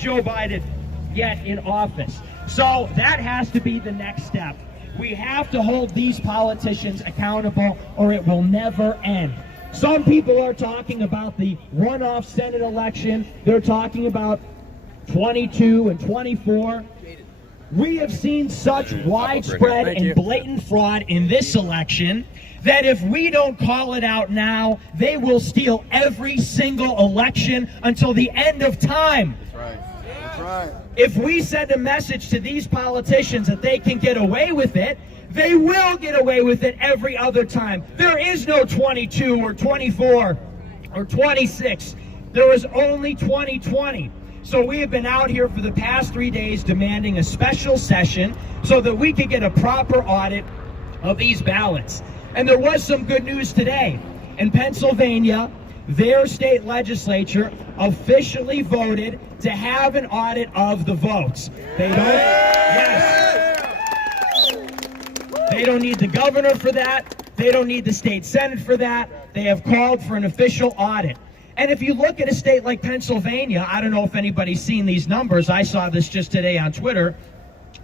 Joe Biden yet in office. So that has to be the next step. We have to hold these politicians accountable or it will never end. Some people are talking about the runoff Senate election. They're talking about 22 and 24. We have seen such widespread and blatant fraud in this election that if we don't call it out now, they will steal every single election until the end of time. That's right. That's right. If we send a message to these politicians that they can get away with it, they will get away with it every other time. There is no 22 or 24 or 26. There is only 2020. So we have been out here for the past 3 days demanding a special session so that we could get a proper audit of these ballots. And there was some good news today. In Pennsylvania, their state legislature officially voted to have an audit of the votes. They don't, yes. They don't need the governor for that. They don't need the state senate for that. They have called for an official audit. And if you look at a state like Pennsylvania, I don't know if anybody's seen these numbers. I saw this just today on Twitter.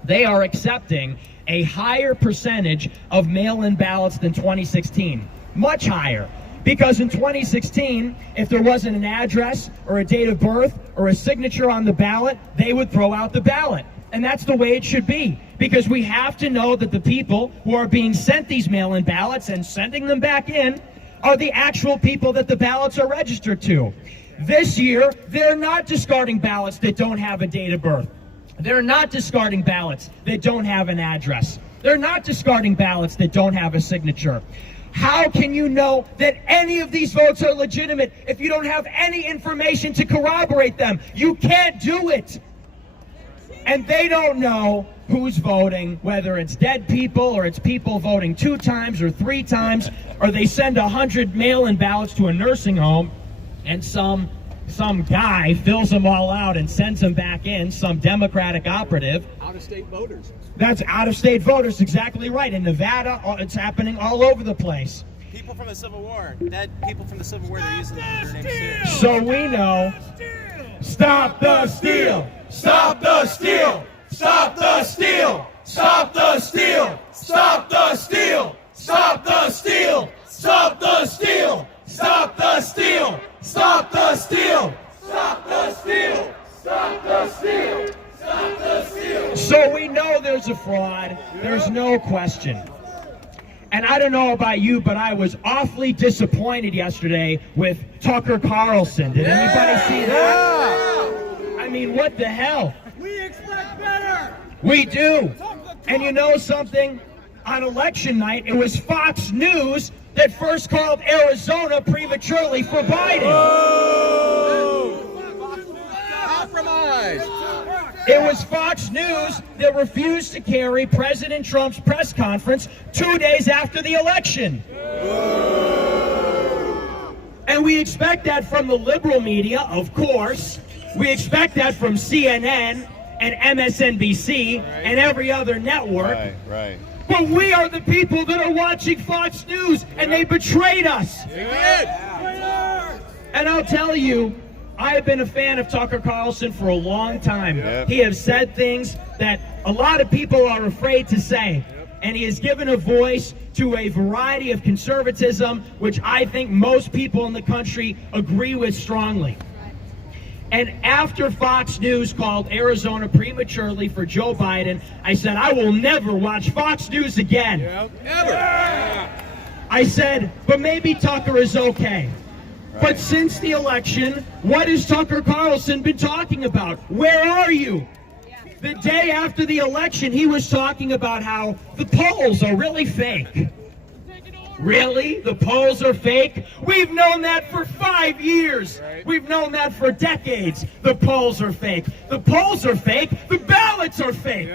They are accepting a higher percentage of mail-in ballots than 2016. Much higher. Because in 2016, if there wasn't an address or a date of birth or a signature on the ballot, they would throw out the ballot. And that's the way it should be. Because we have to know that the people who are being sent these mail-in ballots and sending them back in are the actual people that the ballots are registered to. This year, they're not discarding ballots that don't have a date of birth. They're not discarding ballots that don't have an address. They're not discarding ballots that don't have a signature. How can you know that any of these votes are legitimate if you don't have any information to corroborate them? You can't do it. And they don't know who's voting, whether it's dead people or it's people voting 2 times or 3 times, or they send 100 mail-in ballots to a nursing home and some guy fills them all out and sends them back in, some Democratic operative. Out-of-state voters. That's out-of-state voters, exactly right. In Nevada, it's happening all over the place. People from the Civil War, dead people from the Civil War, they're using their names too. So we know, stop the steal! Stop the steal! Stop the steal! Stop the steal! Stop the steal! Stop the steal! Stop the steal! Stop the steal! Stop the steal! Stop the steal! Stop the steal! Stop the steal! So we know there's a fraud. There's no question. And I don't know about you, but I was awfully disappointed yesterday with Tucker Carlson. Did anybody see that? I mean, what the hell? We expect better. We do. And you know something? On election night, it was Fox News that first called Arizona prematurely for Biden. Compromise. It was Fox News that refused to carry President Trump's press conference 2 days after the election. And we expect that from the liberal media, of course. We expect that from CNN and MSNBC and every other network. Right. But we are the people that are watching Fox News, and they betrayed us. And I'll tell you, I have been a fan of Tucker Carlson for a long time. He has said things that a lot of people are afraid to say. And he has given a voice to a variety of conservatism, which I think most people in the country agree with strongly. And after Fox News called Arizona prematurely for Joe Biden, I said, I will never watch Fox News again. Ever. I said, but maybe Tucker is okay. But since the election, what has Tucker Carlson been talking about? Where are you? The day after the election, he was talking about how the polls are really fake. Really? The polls are fake? We've known that for 5 years. We've known that for decades. The polls are fake. The polls are fake. The ballots are fake.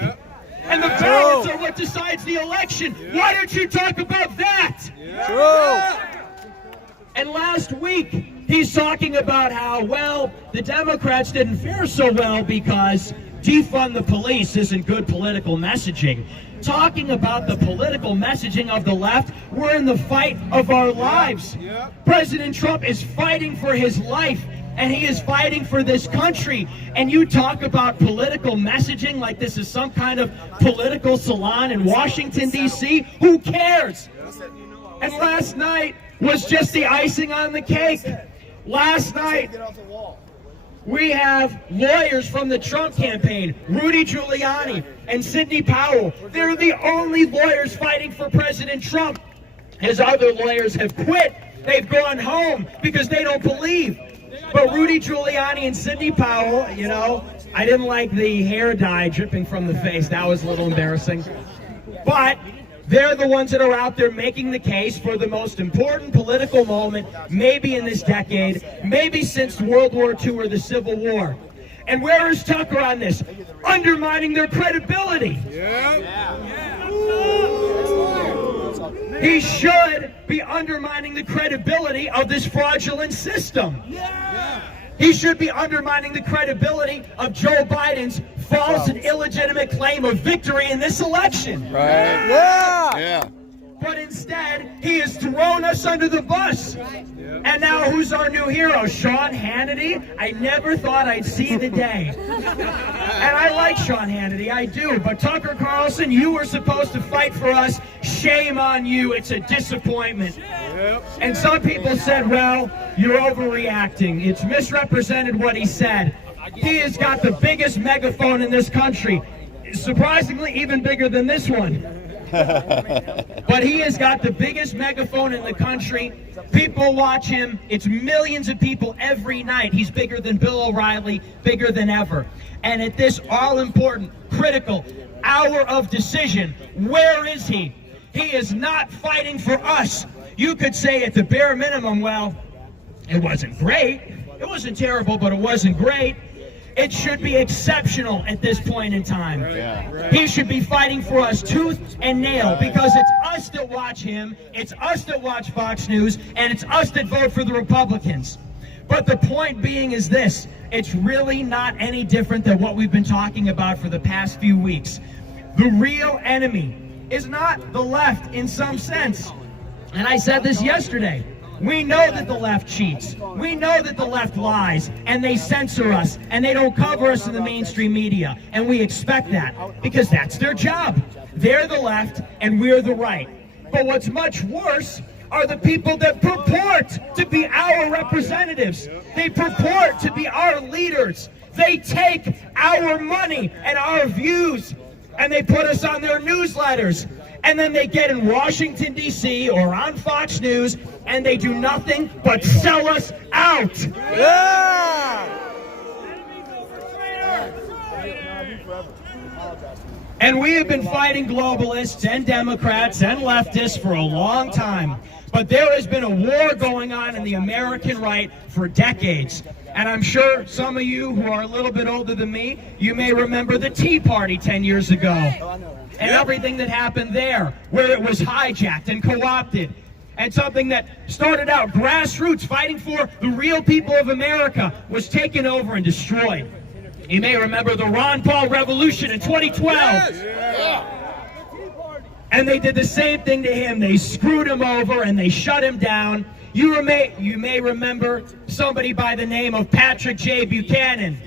And the ballots are what decides the election. Why don't you talk about that? And last week, he's talking about how, well, the Democrats didn't fare so well because defund the police isn't good political messaging. Talking about the political messaging of the left, we're in the fight of our lives. President Trump is fighting for his life and he is fighting for this country. And you talk about political messaging like this is some kind of political salon in Washington, D.C. Who cares? And last night was just the icing on the cake. Last night, we have lawyers from the Trump campaign, Rudy Giuliani and Sidney Powell. They're the only lawyers fighting for President Trump. His other lawyers have quit. They've gone home because they don't believe. But Rudy Giuliani and Sidney Powell, you know, I didn't like the hair dye dripping from the face. That was a little embarrassing. But they're the ones that are out there making the case for the most important political moment, maybe in this decade, maybe since World War II or the Civil War. And where is Tucker on this? Undermining their credibility. He should be undermining the credibility of this fraudulent system. He should be undermining the credibility of Joe Biden's false and illegitimate claim of victory in this election. Right. Yeah. But instead, he has thrown us under the bus. And now who's our new hero? Sean Hannity? I never thought I'd see the day. And I like Sean Hannity, I do. But Tucker Carlson, you were supposed to fight for us. Shame on you. It's a disappointment. And some people said, well, you're overreacting. It's misrepresented what he said. He has got the biggest megaphone in this country. Surprisingly, even bigger than this one. But he has got the biggest megaphone in the country. People watch him. It's millions of people every night. He's bigger than Bill O'Reilly, bigger than ever. And at this all-important, critical hour of decision, where is he? He is not fighting for us. You could say at the bare minimum, well, it wasn't great. It wasn't terrible, but it wasn't great. It should be exceptional at this point in time. He should be fighting for us tooth and nail because it's us that watch him, it's us that watch Fox News, and it's us that vote for the Republicans. But the point being is this, it's really not any different than what we've been talking about for the past few weeks. The real enemy is not the left in some sense. And I said this yesterday. We know that the left cheats. We know that the left lies, and they censor us, and they don't cover us in the mainstream media. And we expect that, because that's their job. They're the left, and we're the right. But what's much worse are the people that purport to be our representatives. They purport to be our leaders. They take our money and our views, and they put us on their newsletters. And then they get in Washington, D.C. or on Fox News, and they do nothing but sell us out. And we have been fighting globalists and Democrats and leftists for a long time. But there has been a war going on in the American right for decades. And I'm sure some of you who are a little bit older than me, you may remember the Tea Party 10 years ago. And everything that happened there, where it was hijacked and co-opted. And something that started out grassroots, fighting for the real people of America, was taken over and destroyed. You may remember the Ron Paul Revolution in 2012. And they did the same thing to him. They screwed him over and they shut him down. You may remember somebody by the name of Patrick J. Buchanan.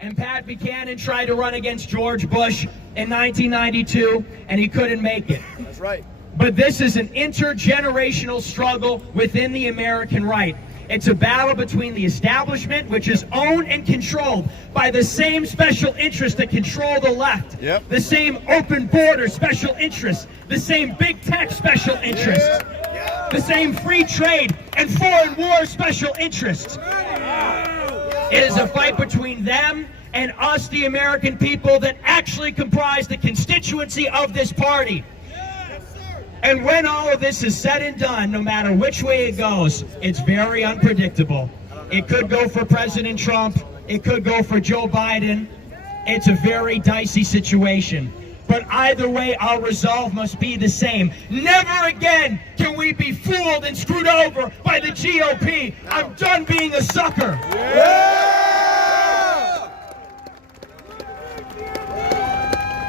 And Pat Buchanan tried to run against George Bush in 1992, and he couldn't make it. That's right. But this is an intergenerational struggle within the American right. It's a battle between the establishment, which is owned and controlled by the same special interests that control the left. Yep. The same open border special interests, the same big tech special interests, the same free trade and foreign war special interests. It is a fight between them and us, the American people, that actually comprise the constituency of this party. And when all of this is said and done, no matter which way it goes, it's very unpredictable. It could go for President Trump. It could go for Joe Biden. It's a very dicey situation. But either way, our resolve must be the same. Never again can we be fooled and screwed over by the GOP. I'm done being a sucker.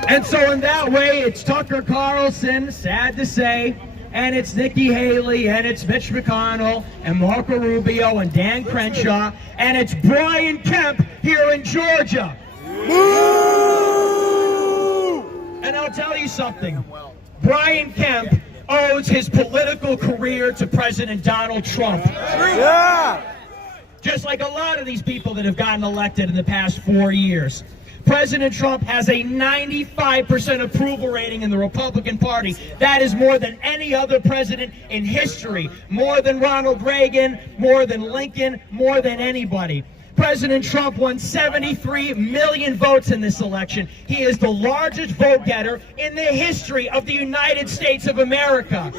And so in that way, it's Tucker Carlson, sad to say, and it's Nikki Haley, and it's Mitch McConnell, and Marco Rubio, and Dan Crenshaw, and it's Brian Kemp here in Georgia. And I'll tell you something. Brian Kemp owes his political career to President Donald Trump. Yeah. Just like a lot of these people that have gotten elected in the past 4 years. President Trump has a 95% approval rating in the Republican Party. That is more than any other president in history. More than Ronald Reagan, more than Lincoln, more than anybody. President Trump won 73 million votes in this election. He is the largest vote getter in the history of the United States of America.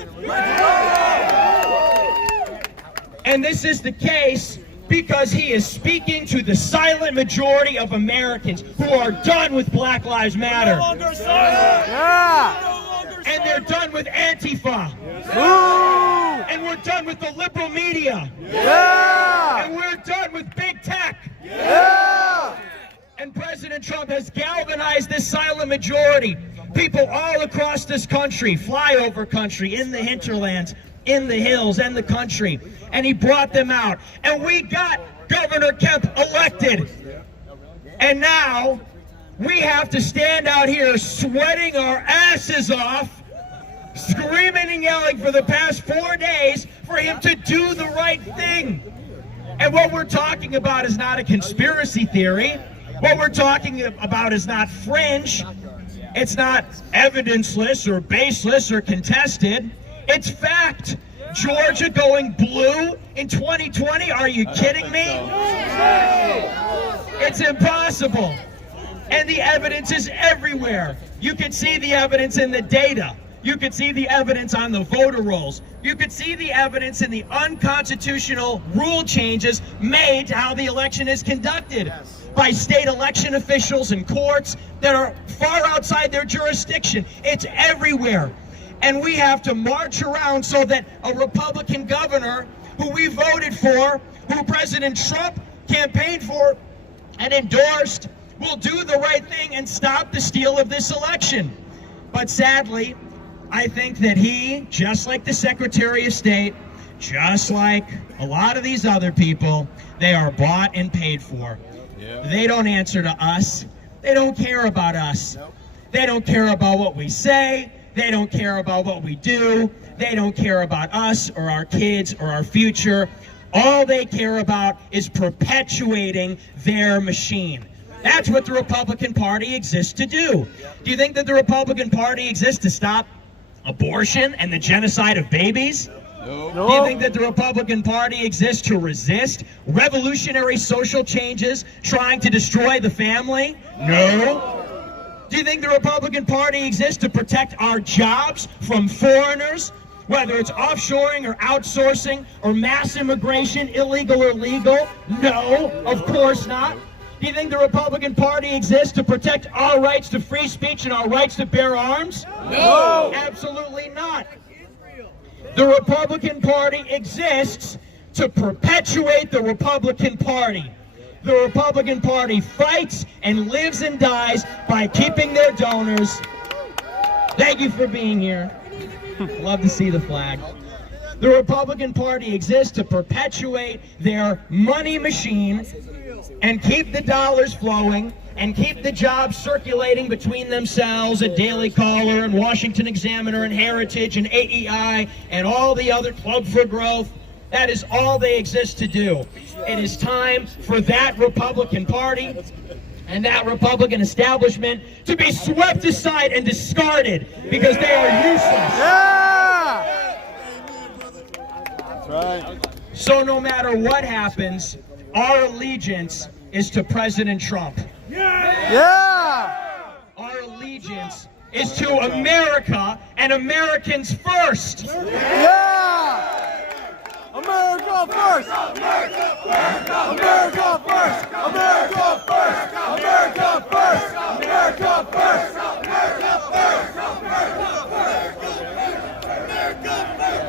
And this is the case because he is speaking to the silent majority of Americans who are done with Black Lives Matter. Yeah. And they're done with Antifa. And we're done with the liberal media. Yeah. And we're done with big tech. Yeah. And President Trump has galvanized this silent majority. People all across this country, flyover country, in the hinterlands, in the hills, and the country. And he brought them out. And we got Governor Kemp elected. And now we have to stand out here sweating our asses off, screaming and yelling for the past 4 days for him to do the right thing. And what we're talking about is not a conspiracy theory. What we're talking about is not fringe. It's not evidenceless or baseless or contested. It's fact. Georgia going blue in 2020? Are you kidding me? It's impossible. And the evidence is everywhere. You can see the evidence in the data. You could see the evidence on the voter rolls. You could see the evidence in the unconstitutional rule changes made to how the election is conducted by state election officials and courts that are far outside their jurisdiction. It's everywhere. And we have to march around so that a Republican governor who we voted for, who President Trump campaigned for and endorsed, will do the right thing and stop the steal of this election. But sadly, I think that he, just like the Secretary of State, just like a lot of these other people, they are bought and paid for. Yeah. They don't answer to us. They don't care about us. Nope. They don't care about what we say. They don't care about what we do. They don't care about us or our kids or our future. All they care about is perpetuating their machine. That's what the Republican Party exists to do. Do you think that the Republican Party exists to stop abortion and the genocide of babies? No. Do you think that the Republican Party exists to resist revolutionary social changes trying to destroy the family? No. Do you think the Republican Party exists to protect our jobs from foreigners, whether it's offshoring or outsourcing or mass immigration, illegal or legal? No, of course not. Do you think the Republican Party exists to protect our rights to free speech and our rights to bear arms? No. Absolutely not. The Republican Party exists to perpetuate the Republican Party. The Republican Party fights and lives and dies by keeping their donors. Thank you for being here. Love to see the flag. The Republican Party exists to perpetuate their money machine and keep the dollars flowing and keep the jobs circulating between themselves at Daily Caller and Washington Examiner and Heritage and AEI and all the other Club for Growth. That is all they exist to do. It is time for that Republican Party and that Republican establishment to be swept aside and discarded because they are useless. Yeah! That's right. So no matter what happens, our allegiance is to President Trump. Yeah! Our allegiance is to America and Americans first. Yeah! America first! America first! America first! America first! America first! America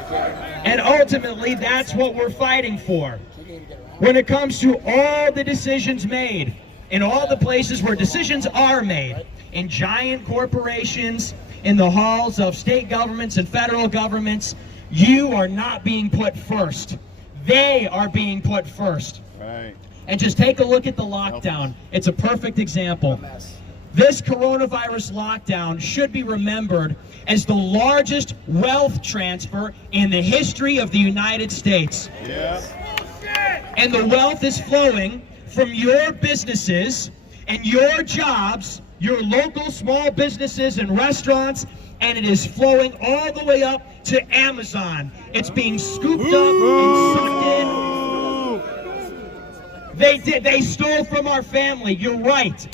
first! And ultimately, that's what we're fighting for. When it comes to all the decisions made, in all the places where decisions are made, in giant corporations, in the halls of state governments and federal governments, you are not being put first. They are being put first. Right. And just take a look at the lockdown. It's a perfect example. This coronavirus lockdown should be remembered as the largest wealth transfer in the history of the United States. Yeah. And the wealth is flowing from your businesses and your jobs, your local small businesses and restaurants, and it is flowing all the way up to Amazon. It's being scooped up and sucked in. They stole from our family, you're right.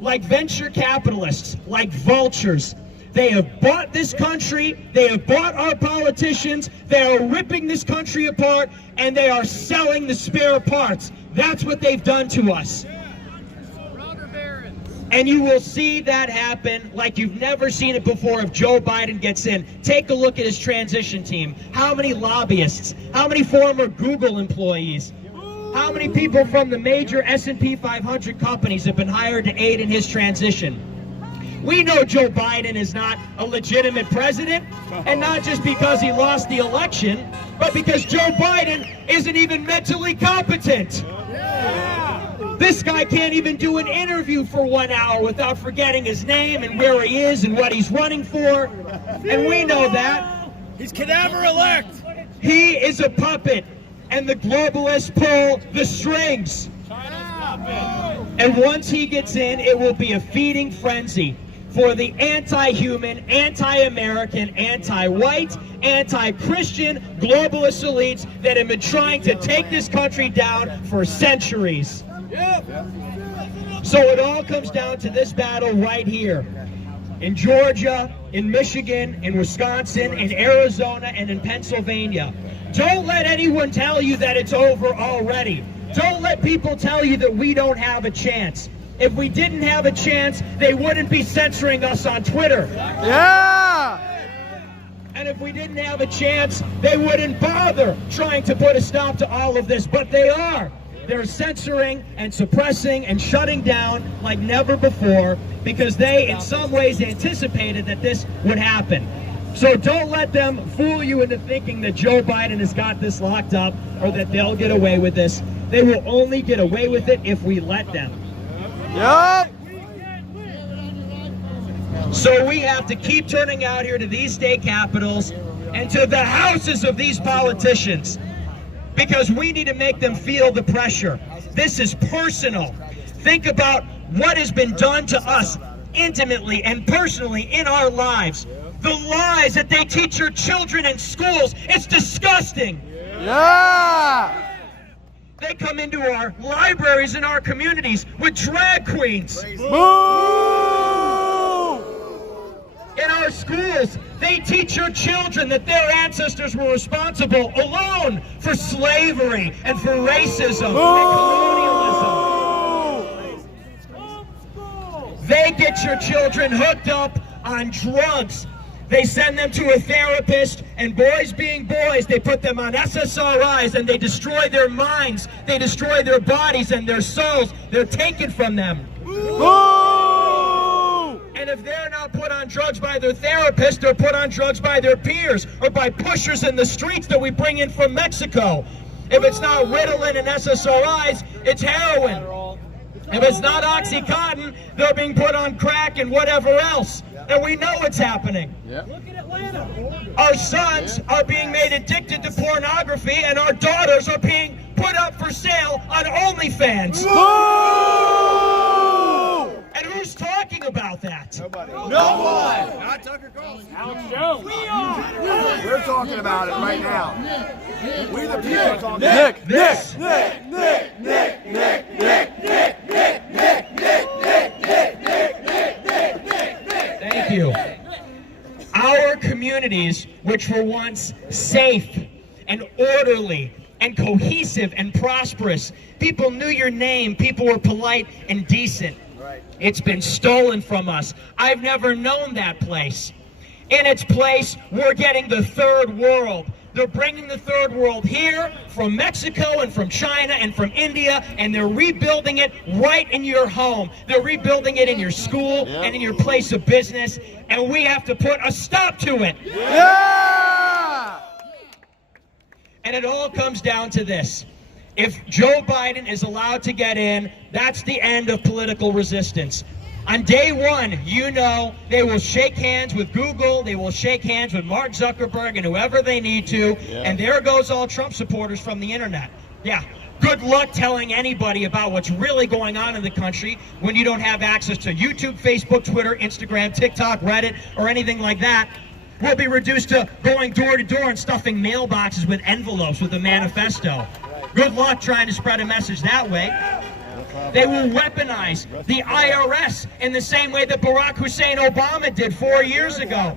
Like venture capitalists, like vultures. They have bought this country, they have bought our politicians, they are ripping this country apart, and they are selling the spare parts. That's what they've done to us. And you will see that happen like you've never seen it before if Joe Biden gets in. Take a look at his transition team. How many lobbyists? How many former Google employees? How many people from the major S&P 500 companies have been hired to aid in his transition? We know Joe Biden is not a legitimate president, and not just because he lost the election, but because Joe Biden isn't even mentally competent. This guy can't even do an interview for 1 hour without forgetting his name and where he is and what he's running for. And we know that. He's cadaver-elect. He is a puppet, and the globalists pull the strings. And once he gets in, it will be a feeding frenzy for the anti-human, anti-American, anti-white, anti-Christian globalist elites that have been trying to take this country down for centuries. So it all comes down to this battle right here. In Georgia, in Michigan, in Wisconsin, in Arizona, and in Pennsylvania. Don't let anyone tell you that it's over already. Don't let people tell you that we don't have a chance. If we didn't have a chance, they wouldn't be censoring us on Twitter. Yeah! And if we didn't have a chance, they wouldn't bother trying to put a stop to all of this, but they are. They're censoring and suppressing and shutting down like never before because they, in some ways, anticipated that this would happen. So don't let them fool you into thinking that Joe Biden has got this locked up or that they'll get away with this. They will only get away with it if we let them. Yup! So we have to keep turning out here to these state capitals and to the houses of these politicians because we need to make them feel the pressure. This is personal. Think about what has been done to us intimately and personally in our lives. The lies that they teach your children in schools, it's disgusting. Yeah! They come into our libraries in our communities with drag queens. Boo! In our schools, they teach your children that their ancestors were responsible alone for slavery and for racism and colonialism. They get your children hooked up on drugs. They send them to a therapist, and boys being boys, they put them on SSRIs, and they destroy their minds, they destroy their bodies and their souls. They're taken from them. Boo! And if they're not put on drugs by their therapist, they're put on drugs by their peers or by pushers in the streets that we bring in from Mexico. If it's not Ritalin and SSRIs, it's heroin. If it's not Oxycontin, they're being put on crack and whatever else. And we know what's happening. Look at Atlanta. Our sons are being made addicted to pornography, and our daughters are being put up for sale on OnlyFans. Boo! And who's talking about that? Nobody. No one. Not Tucker Carlson. Alex Jones. We are. We're talking about it right now. We the people are talking Nick! This. Thank you. Our communities, which were once safe and orderly and cohesive and prosperous, people knew your name, people were polite and decent. It's been stolen from us. I've never known that place. In its place, we're getting the third world. They're bringing the third world here from Mexico and from China and from India, and they're rebuilding it right in your home. They're rebuilding it in your school and in your place of business, and we have to put a stop to it. Yeah! And it all comes down to this. If Joe Biden is allowed to get in, that's the end of political resistance. On day one, you know, they will shake hands with Google, they will shake hands with Mark Zuckerberg and whoever they need to, and there goes all Trump supporters from the internet. Yeah, good luck telling anybody about what's really going on in the country when you don't have access to YouTube, Facebook, Twitter, Instagram, TikTok, Reddit, or anything like that. We'll be reduced to going door to door and stuffing mailboxes with envelopes with a manifesto. Good luck trying to spread a message that way. They will weaponize the IRS in the same way that Barack Hussein Obama did 4 years ago.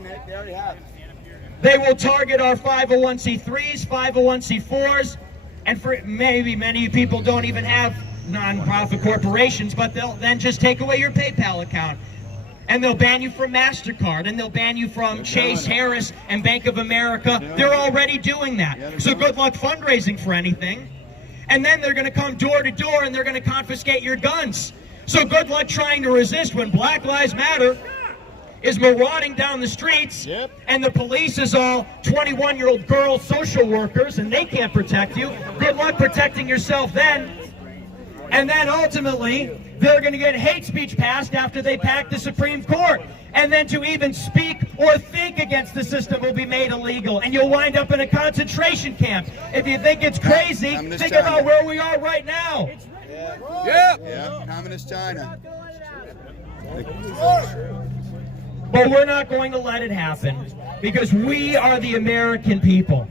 They will target our 501c3s, 501c4s, and for maybe many people don't even have non-profit corporations, but they'll then just take away your PayPal account. And they'll ban you from MasterCard, and they'll ban you from Chase, Harris, and Bank of America. They're already doing that. So good luck fundraising for anything. And then they're going to come door to door and they're going to confiscate your guns. So good luck trying to resist when Black Lives Matter is marauding down the streets and the police is all 21-year-old girls, social workers, and they can't protect you. Good luck protecting yourself then. And then ultimately, they're going to get hate speech passed after they pack the Supreme Court. And then to even speak or think against the system will be made illegal. And you'll wind up in a concentration camp. If you think it's crazy, think about where we are right now. Yeah, Communist China. But we're not going to let it happen because we are the American people.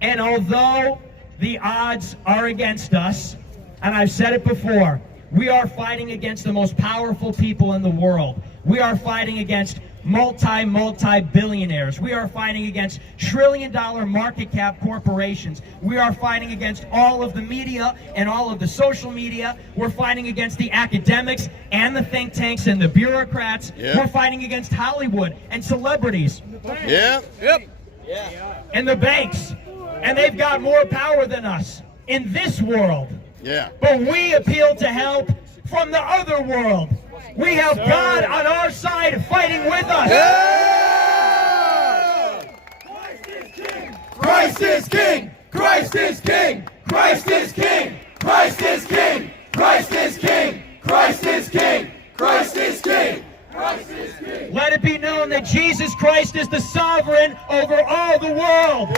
And although the odds are against us, and I've said it before, we are fighting against the most powerful people in the world. We are fighting against multi-billionaires. We are fighting against trillion-dollar market cap corporations. We are fighting against all of the media and all of the social media. We're fighting against the academics and the think tanks and the bureaucrats. We're fighting against Hollywood and celebrities. And the banks. And they've got more power than us in this world. But we appeal to help from the other world. We have God on our side fighting with us. Christ is King! Christ is King! Christ is King! Christ is King! Christ is King! Christ is King! Christ is King! Christ is King! Let it be known that Jesus Christ is the sovereign over all the world.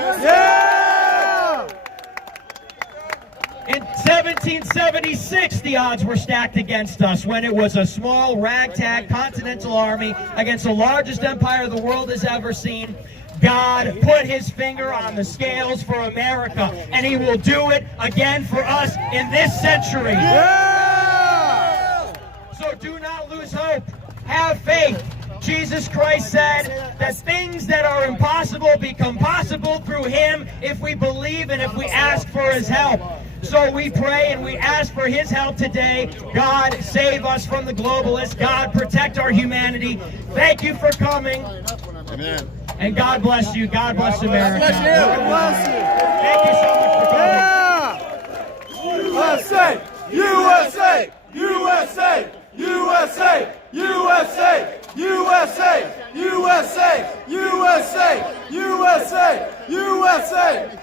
In 1776, the odds were stacked against us when it was a small, ragtag continental army against the largest empire the world has ever seen. God put his finger on the scales for America, and he will do it again for us in this century. So do not lose hope. Have faith. Jesus Christ said that things that are impossible become possible through him if we believe and if we ask for his help. So we pray and we ask for his help today. God, save us from the globalists. God, protect our humanity. Thank you for coming. Amen. And God bless you. God bless America. God bless you. Thank you so much for coming. USA! USA! USA! USA! USA! USA! USA! USA! USA! USA! USA!